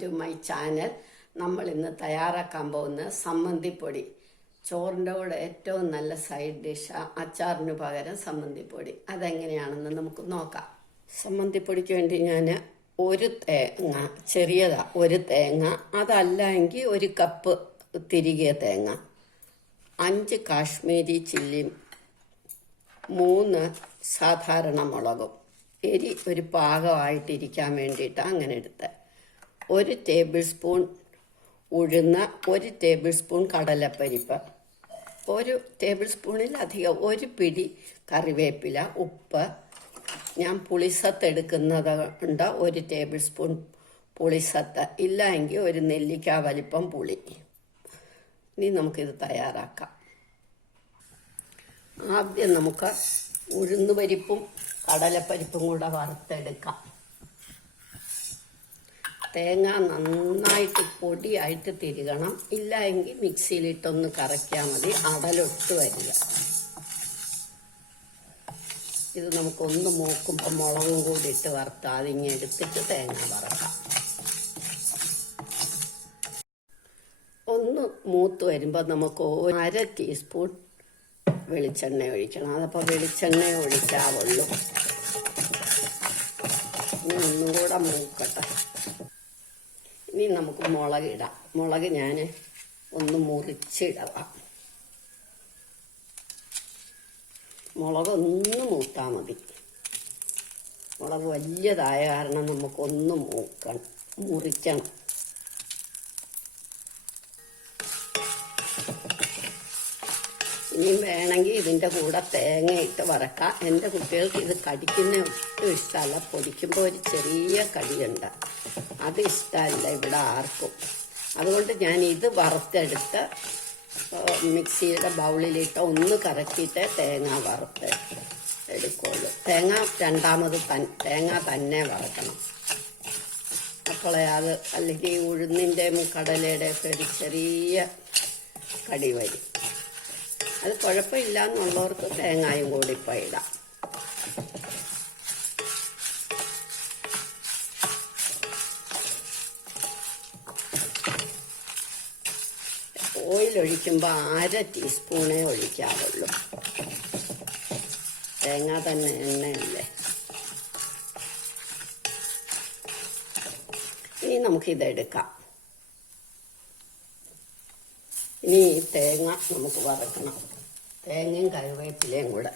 to my channel. നമ്മൾ ഇന്ന് തയ്യാറാക്കാൻ പോകുന്ന സമ്മന്തിപ്പൊടി. ചോറിൻ്റെ കൂടെ ഏറ്റവും നല്ല സൈഡ് ഡിഷ്. അച്ചാറിന് പകരം സമ്മന്തിപ്പൊടി. അതെങ്ങനെയാണെന്ന് നമുക്ക് നോക്കാം. സമ്മന്തിപ്പൊടിക്ക് വേണ്ടി ഞാൻ ഒരു തേങ്ങ, ഒരു തേങ്ങ, അതല്ല എങ്കിൽ ഒരു കപ്പ് തിരികെ തേങ്ങ, 5 കാശ്മീരി ചില്ലിയും 3 സാധാരണ മുളകും, എരി ഒരു പാകമായിട്ടിരിക്കാൻ വേണ്ടിയിട്ട് അങ്ങനെ എടുത്ത്, 1 ടേബിൾ സ്പൂൺ ഉഴുന്ന്, 1 ടേബിൾ സ്പൂൺ കടലപ്പരിപ്പ്, 1 ടേബിൾ സ്പൂണിലധികം 1 പിടി കറിവേപ്പില, ഉപ്പ്. ഞാൻ പുളിസത്ത് എടുക്കുന്നത് ഉണ്ട്, 1 ടേബിൾ സ്പൂൺ പുളിസത്ത്, ഇല്ല എങ്കിൽ 1 നെല്ലിക്ക വലിപ്പം പുളി. ഇനി നമുക്കിത് തയ്യാറാക്കാം. ആദ്യം നമുക്ക് ഉഴുന്നുപരിപ്പും കടലപ്പരിപ്പും കൂടെ വറുത്തെടുക്കാം. തേങ്ങ നന്നായിട്ട് പൊടിയായിട്ട് തിരുകണം, ഇല്ല എങ്കിൽ മിക്സിയിലിട്ടൊന്ന് കറക്കിയാൽ മതി, അടലൊട്ട് വരിക. ഇത് നമുക്കൊന്ന് മൂക്കുമ്പോൾ മുളകും കൂടി ഇട്ട് വറുത്ത് അതിങ്ങെടുത്തിട്ട് തേങ്ങ വറക്കാം. ഒന്ന് മൂത്ത് വരുമ്പോൾ നമുക്ക് 1/2 ടീസ്പൂൺ വെളിച്ചെണ്ണ ഒഴിക്കണം. അതപ്പോൾ വെളിച്ചെണ്ണ ഒഴിക്കാവുള്ളൂ. ഇനി ഒന്നും കൂടെ മൂക്കട്ടെ. ഇനി നമുക്ക് മുളകിടാം. മുളക് ഞാൻ ഒന്ന് മുറിച്ചിടവാം. മുളക് ഒന്ന് മൂത്താൽ മതി. മുളക് വലിയതായ കാരണം നമുക്കൊന്ന് മുറിക്കണം. ഇനിയും വേണമെങ്കിൽ ഇതിൻ്റെ കൂടെ തേങ്ങ ഇട്ട് വറക്കാം. എൻ്റെ കുട്ടികൾക്ക് ഇത് കടിക്കുന്ന ഒട്ടും ഇഷ്ടമല്ല. പൊടിക്കുമ്പോൾ ഒരു ചെറിയ കടിയുണ്ട്, അത് ഇഷ്ടമല്ല ഇവിടെ ആർക്കും. അതുകൊണ്ട് ഞാൻ ഇത് വറുത്തെടുത്ത് മിക്സിയുടെ ബൗളിലിട്ട് ഒന്ന് കറക്കിയിട്ട് തേങ്ങ വറുത്ത് എടുക്കുള്ളൂ. തേങ്ങ തന്നെ വറക്കണം. അപ്പോളെ അത് അല്ലെങ്കിൽ ഉഴുന്നിൻ്റെയും കടലയുടെയൊക്കെ ഒരു ചെറിയ കടി വരും. അത് കുഴപ്പമില്ല എന്നുള്ളവർക്ക് തേങ്ങായും കൂടി ഇപ്പോൾ ഇടാം. ഓയിൽ ഒഴിക്കുമ്പോൾ 1/2 ടീസ്പൂണേ ഒഴിക്കാവുള്ളൂ. തേങ്ങ തന്നെ എണ്ണയല്ലേ. ഇനി നമുക്കിതെടുക്കാം. ഇനി ഈ തേങ്ങ നമുക്ക് വറക്കണം. തേങ്ങയും കറിവേപ്പിലയും കൂടെ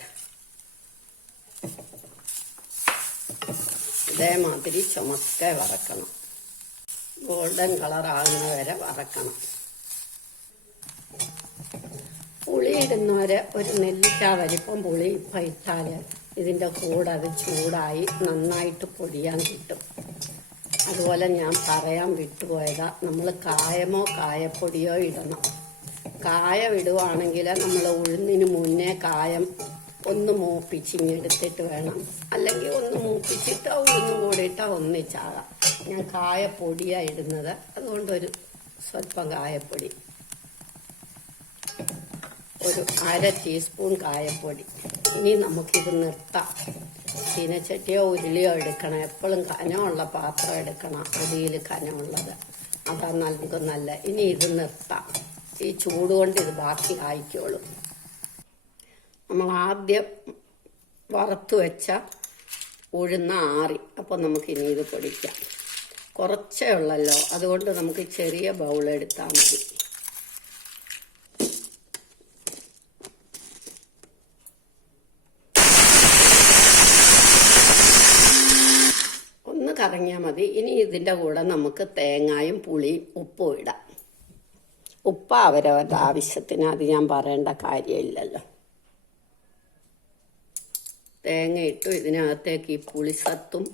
ഇതേമാതിരി ചുമക്കെ വറക്കണം. ഗോൾഡൻ കളറാകുന്ന വരെ വറക്കണം. പുളി ഇടുന്നവരെ ഒരു നെല്ലിക്ക വലിപ്പം പുളി ഇട്ടാൽ ഇതിൻ്റെ കൂടെ അത് ചൂടായി നന്നായിട്ട് പൊടിയാൻ കിട്ടും. അതുപോലെ ഞാൻ പറയാൻ വിട്ടുപോയതാ, നമ്മൾ കായമോ കായപ്പൊടിയോ ഇടണം. കായം ഇടുവാണെങ്കിൽ നമ്മൾ ഉഴുന്നിന് മുന്നേ കായം ഒന്ന് മൂപ്പിച്ചിങ്ങെടുത്തിട്ട് വേണം, അല്ലെങ്കിൽ ഒന്ന് മൂപ്പിച്ചിട്ട് ഉഴുന്നും കൂടി ഇട്ടാൽ ഒന്നിച്ചാകാം. ഞാൻ കായപ്പൊടിയാണ് ഇടുന്നത്, അതുകൊണ്ടൊരു സ്വല്പം കായപ്പൊടി, ഒരു 1/2 ടീസ്പൂൺ കായപ്പൊടി. ഇനി നമുക്കിത് നിർത്താം. ചീനച്ചട്ടിയോ ഉരുളിയോ എടുക്കണം. എപ്പോഴും കനമുള്ള പാത്രം എടുക്കണം, അടിയിൽ കനമുള്ളത്, അതാണ് നമുക്ക് നല്ല. ഇനി ഇത് നിർത്താം. ഈ ചൂട് കൊണ്ട് ഇത് ബാക്കി ആയിക്കോളും. നമ്മൾ ആദ്യം വറുത്ത് വെച്ച ഉഴുന്ന ആറി, അപ്പോൾ നമുക്കിനി ഇത് പൊടിക്കാം. കുറച്ചേ ഉള്ളല്ലോ, അതുകൊണ്ട് നമുക്ക് ചെറിയ ബൗളെടുത്താൽ മതി. ഒന്ന് കറങ്ങിയാൽ മതി. ഇനി ഇതിൻ്റെ കൂടെ നമുക്ക് തേങ്ങായും പുളിയും ഉപ്പും ഇടാം. ഉപ്പ് അവരവരുടെ ആവശ്യത്തിന്, അത് ഞാൻ പറയേണ്ട കാര്യമില്ലല്ലോ. തേങ്ങ ഇട്ടു, ഇതിനകത്തേക്ക് ഈ പുളിസത്തും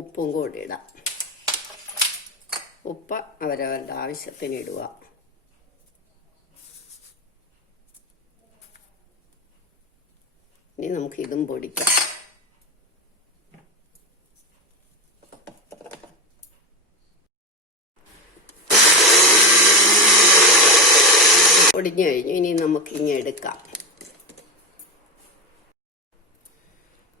ഉപ്പും കൂടി ഇടാം. ഉപ്പ് അവരവരുടെ ആവശ്യത്തിന് ഇടുക. ഇനി നമുക്കിതും പൊടിക്കാം. പൊടിഞ്ഞു കഴിഞ്ഞു. ഇനി നമുക്കിങ്ങനെ എടുക്കാം.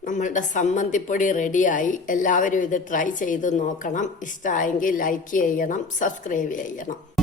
നമ്മളുടെ സമ്മന്തിപ്പൊടി റെഡിയായി. എല്ലാവരും ഇത് ട്രൈ ചെയ്ത് നോക്കണം. ഇഷ്ടമായെങ്കിൽ ലൈക്ക് ചെയ്യണം, സബ്സ്ക്രൈബ് ചെയ്യണം.